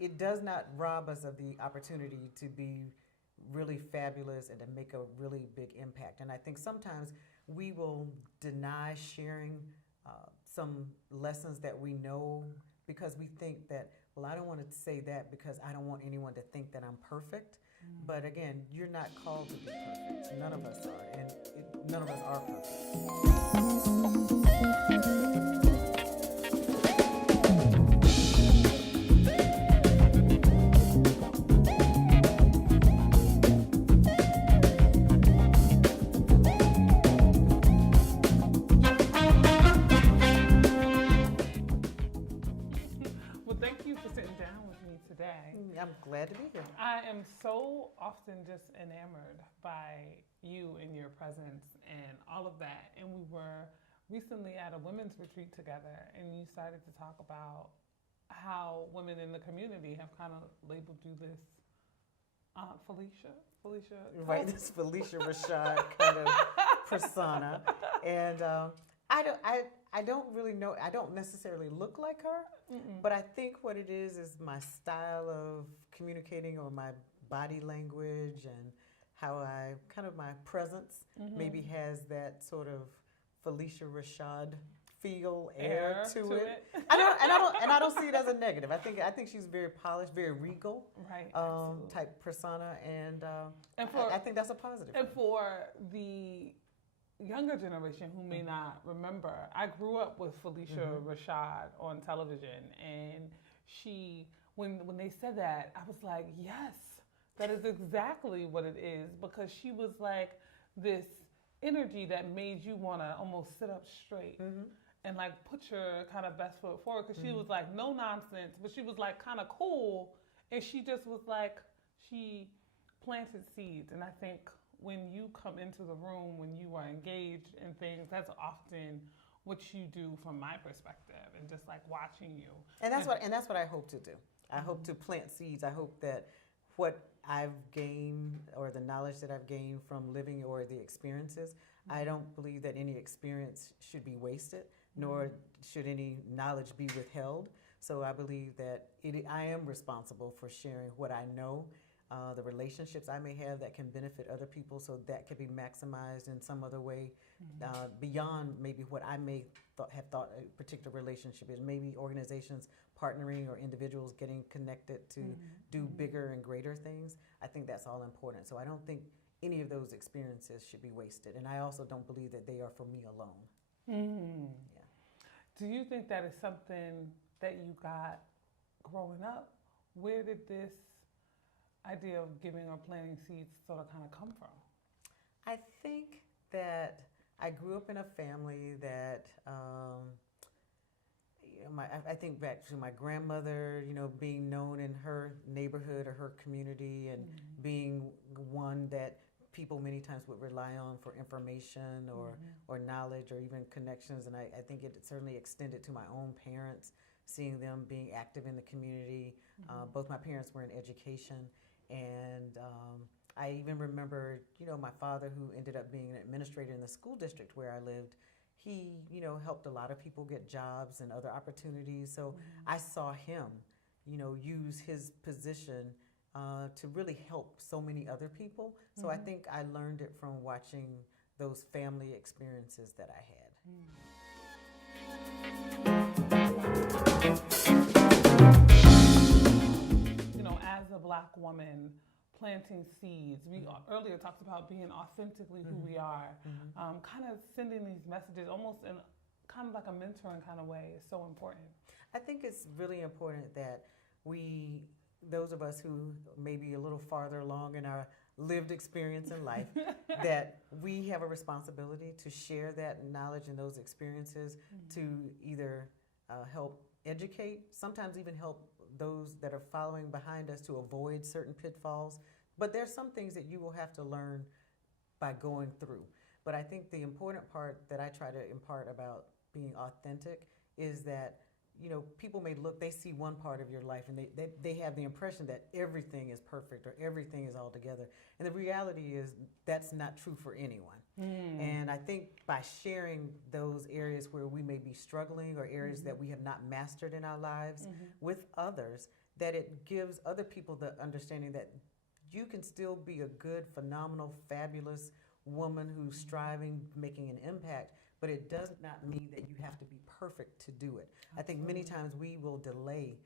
it does not rob us of the opportunity to be really fabulous and to make a really big impact. And I think sometimes we will deny sharing some lessons that we know because we think that, well, I don't want to say that because I don't want anyone to think that I'm perfect. But again, you're not called to be perfect. None of us are, and none of us are perfect. I'm glad to be here. I am so often just enamored by you and your presence and all of that. And we were recently at a women's retreat together, and you started to talk about how women in the community have kind of labeled you this Felicia. Right, this Phylicia Rashad kind of persona. And I don't really know. I don't necessarily look like her, but I think what it is my style of communicating or my body language and how I kind of my presence maybe has that sort of Phylicia Rashad feel air to it. I don't see it as a negative. I think she's very polished, very regal, right? Type persona, and I think that's a positive. And for the younger generation who may not remember, I grew up with Phylicia Rashad on television, and she, when they said that, I was like, yes, that is exactly what it is, because she was like this energy that made you want to almost sit up straight and like put your kind of best foot forward, because she was like no nonsense, but she was like kind of cool, and she just was like, she planted seeds. And I think when you come into the room, when you are engaged in things, that's often what you do from my perspective, and just like watching you. And that's what I hope to do. I hope to plant seeds. I hope that what I've gained, or the knowledge that I've gained from living, or the experiences, I don't believe that any experience should be wasted, nor should any knowledge be withheld. So I believe that I am responsible for sharing what I know, the relationships I may have that can benefit other people, so that can be maximized in some other way, beyond maybe what I may have thought a particular relationship is. Maybe organizations partnering or individuals getting connected to do bigger and greater things. I think that's all important. So I don't think any of those experiences should be wasted. And I also don't believe that they are for me alone. Yeah. Do you think that is something that you got growing up? Where did this idea of giving or planting seeds sort of kind of come from? I think that I grew up in a family that, I think back to my grandmother, being known in her neighborhood or her community, and being one that people many times would rely on for information or knowledge or even connections. And I think it certainly extended to my own parents, seeing them being active in the community. Both my parents were in education. And I even remember, my father, who ended up being an administrator in the school district where I lived, he, helped a lot of people get jobs and other opportunities. So I saw him, use his position to really help so many other people. So I think I learned it from watching those family experiences that I had. As a Black woman planting seeds, we earlier talked about being authentically who we are, kind of sending these messages almost in kind of like a mentoring kind of way is so important. I think it's really important that those of us who may be a little farther along in our lived experience in life, that we have a responsibility to share that knowledge and those experiences to either help educate, sometimes even help those that are following behind us to avoid certain pitfalls. But there's some things that you will have to learn by going through. But I think the important part that I try to impart about being authentic is that, people may they see one part of your life, and they have the impression that everything is perfect or everything is all together. And the reality is that's not true for anyone. And I think by sharing those areas where we may be struggling, or areas that we have not mastered in our lives with others, that it gives other people the understanding that you can still be a good, phenomenal, fabulous woman who's striving, making an impact, but it does not mean that you have to be perfect to do it. I think many times we will delay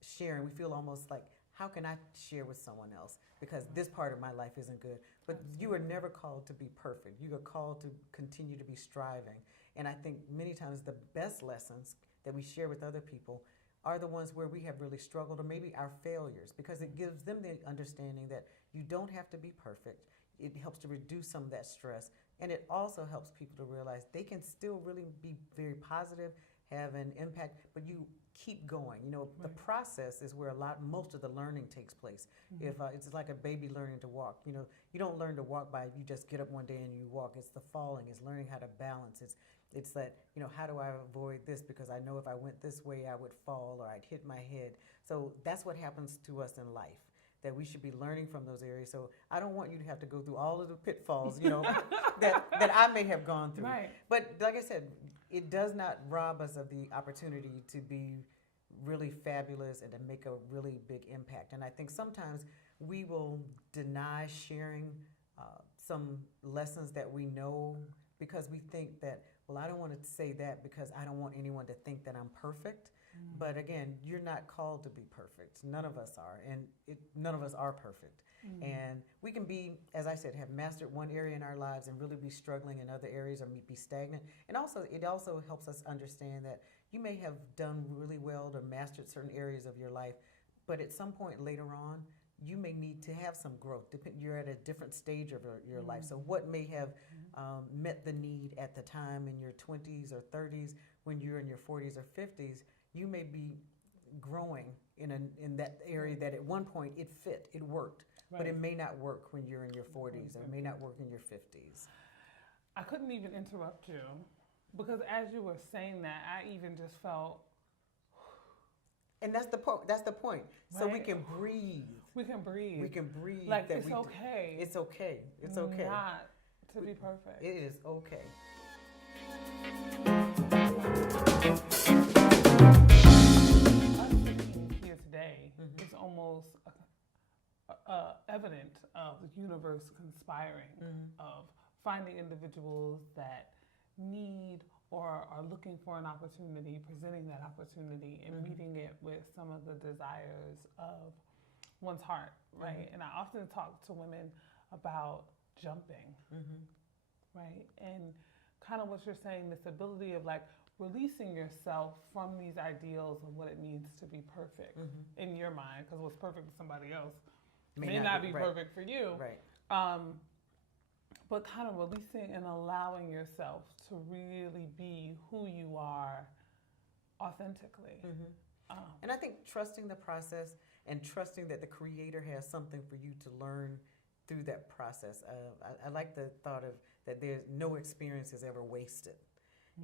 sharing. We feel almost like, how can I share with someone else? Because this part of my life isn't good. But you are never called to be perfect. You are called to continue to be striving. And I think many times the best lessons that we share with other people are the ones where we have really struggled, or maybe our failures, because it gives them the understanding that you don't have to be perfect. It helps to reduce some of that stress. And it also helps people to realize they can still really be very positive, have an impact, but you keep going. You know, the process is where most of the learning takes place. If it's like a baby learning to walk, you know, you don't learn to walk by, you just get up one day and you walk. It's the falling, it's learning how to balance. It's that, you know, how do I avoid this? Because I know if I went this way, I would fall or I'd hit my head. So that's what happens to us in life, that we should be learning from those areas. So I don't want you to have to go through all of the pitfalls, you know, that I may have gone through. Right. But like I said, it does not rob us of the opportunity to be really fabulous and to make a really big impact. And I think sometimes we will deny sharing some lessons that we know because we think that, well, I don't want to say that because I don't want anyone to think that I'm perfect. But again, you're not called to be perfect. None of us are, and none of us are perfect. And we can be, as I said, have mastered one area in our lives and really be struggling in other areas or be stagnant. And also, it also helps us understand that you may have done really well or mastered certain areas of your life, but at some point later on, you may need to have some growth. You're at a different stage of your life. So what may have met the need at the time in your 20s or 30s, when you're in your 40s or 50s, you may be growing in that area that at one point it fit, it worked, but it may not work when you're in your 40s or may not work in your 50s. I couldn't even interrupt you because as you were saying that, I even just felt. And that's the point. That's the point. So we can breathe. We can breathe. We can breathe. Like it's okay. It's okay. It's okay. Not to be perfect. It is okay. Here today is almost evident of the universe conspiring, of finding individuals that need or are looking for an opportunity, presenting that opportunity, and meeting it with some of the desires of one's heart, right? And I often talk to women about jumping, right? And kind of what you're saying, this ability of like releasing yourself from these ideals of what it means to be perfect in your mind, because what's perfect to somebody else may not be perfect for you. Right. But kind of releasing and allowing yourself to really be who you are authentically. And I think trusting the process and trusting that the Creator has something for you to learn through that process. I like the thought of that there's no experience is ever wasted.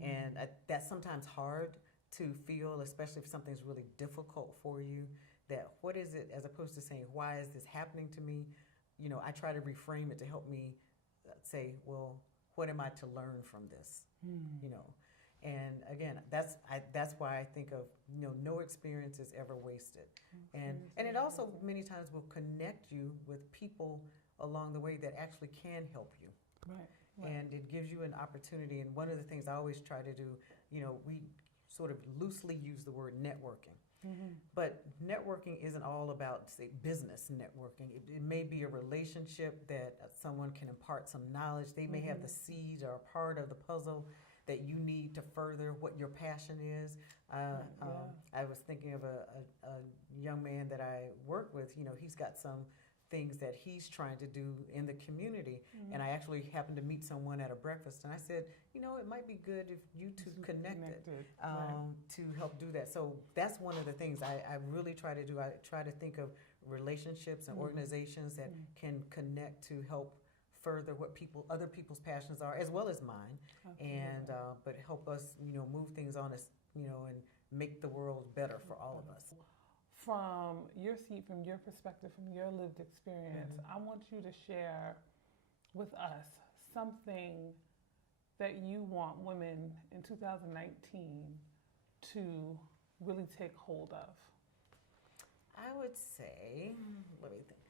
And that's sometimes hard to feel, especially if something's really difficult for you, that what is it, as opposed to saying, why is this happening to me? You know, I try to reframe it to help me say, well, what am I to learn from this? You know, and again, that's why I think of, you know, no experience is ever wasted. And it also many times will connect you with people along the way that actually can help you. And it gives you an opportunity. And one of the things I always try to do, you know, we sort of loosely use the word networking. But networking isn't all about, say, business networking. It may be a relationship that someone can impart some knowledge. They may have the seeds or a part of the puzzle that you need to further what your passion is. I was thinking of a young man that I work with. You know, he's got some things that he's trying to do in the community. And I actually happened to meet someone at a breakfast, and I said, you know, it might be good if you two connected to help do that. So that's one of the things I really try to do. I try to think of relationships and organizations that can connect to help further what other people's passions are, as well as mine, and but help us, you know, move things on us, you know, and make the world better for all of us. From your seat, from your perspective, from your lived experience, I want you to share with us something that you want women in 2019 to really take hold of. would say, let me think.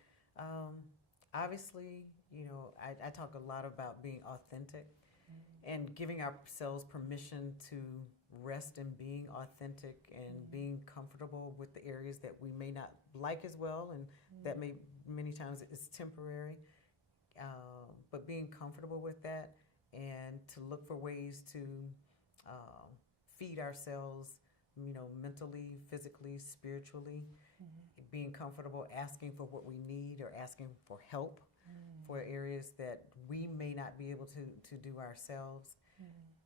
Obviously, I talk a lot about being authentic and giving ourselves permission to rest in being authentic and being comfortable with the areas that we may not like as well, and that may many times it's temporary. But being comfortable with that and to look for ways to feed ourselves, mentally, physically, spiritually, being comfortable asking for what we need or asking for help for areas that we may not be able to do ourselves.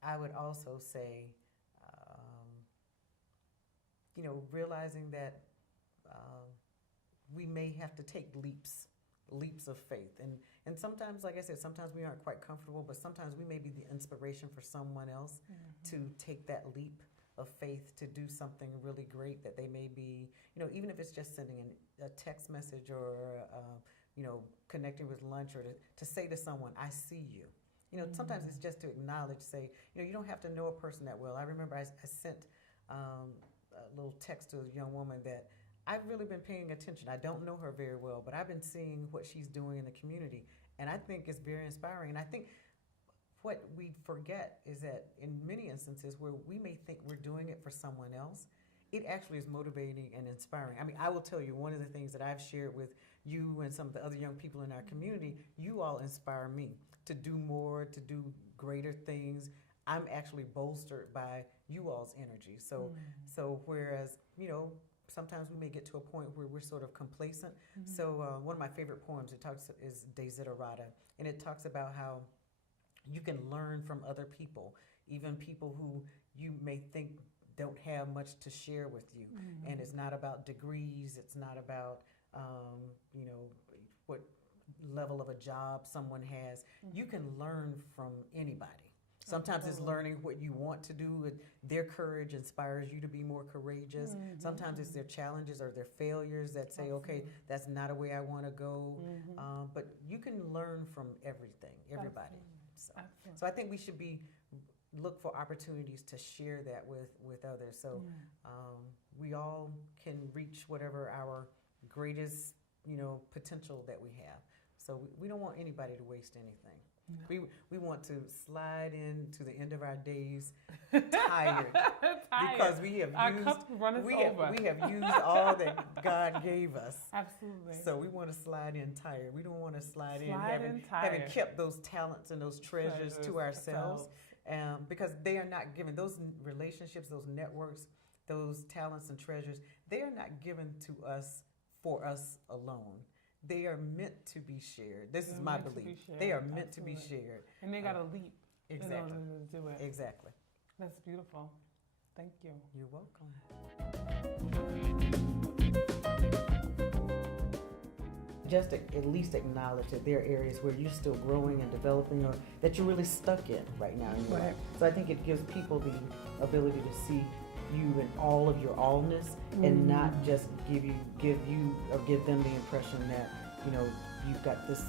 I would also say, realizing that we may have to take leaps of faith. And sometimes, like I said, sometimes we aren't quite comfortable, but sometimes we may be the inspiration for someone else to take that leap of faith to do something really great that they may be, even if it's just sending a text message or, connecting with lunch or to say to someone, I see you. Sometimes it's just to acknowledge, say, you don't have to know a person that well. I remember I sent a little text to a young woman that I've really been paying attention. I don't know her very well, but I've been seeing what she's doing in the community, and I think it's very inspiring. And I think what we forget is that in many instances where we may think we're doing it for someone else, it actually is motivating and inspiring. I mean, I will tell you, one of the things that I've shared with you and some of the other young people in our community, you all inspire me to do more, to do greater things. I'm actually bolstered by you all's energy. So whereas, sometimes we may get to a point where we're sort of complacent. So one of my favorite poems is Desiderata, and it talks about how you can learn from other people, even people who you may think don't have much to share with you. And it's not about degrees. It's not about, what level of a job someone has. You can learn from anybody. Sometimes it's learning what you want to do. Their courage inspires you to be more courageous. Sometimes it's their challenges or their failures that say, okay, that's not a way I want to go. But you can learn from everybody. So I think we should look for opportunities to share that with others. So we all can reach whatever our greatest, potential that we have. So we don't want anybody to waste anything. No. We want to slide into the end of our days tired because we have used all that God gave us. Absolutely. So we want to slide in tired. We don't want to slide in having kept those talents and those treasures to ourselves, because they are not given. Those relationships, those networks, those talents and treasures, they are not given to us for us alone. They are meant to be shared. This is my belief. They are meant to be shared. And they got to leap in order to do it. Exactly. That's beautiful. Thank you. You're welcome. Just at least acknowledge that there are areas where you're still growing and developing, or that you're really stuck in right now in your life. So I think it gives people the ability to see you in all of your allness, and not just give them the impression that you've got this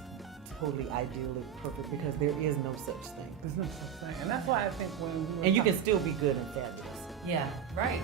totally ideally perfect, because there is no such thing. There's no such thing, and that's why I think when we were and you can still be good and fabulous. Yeah, right.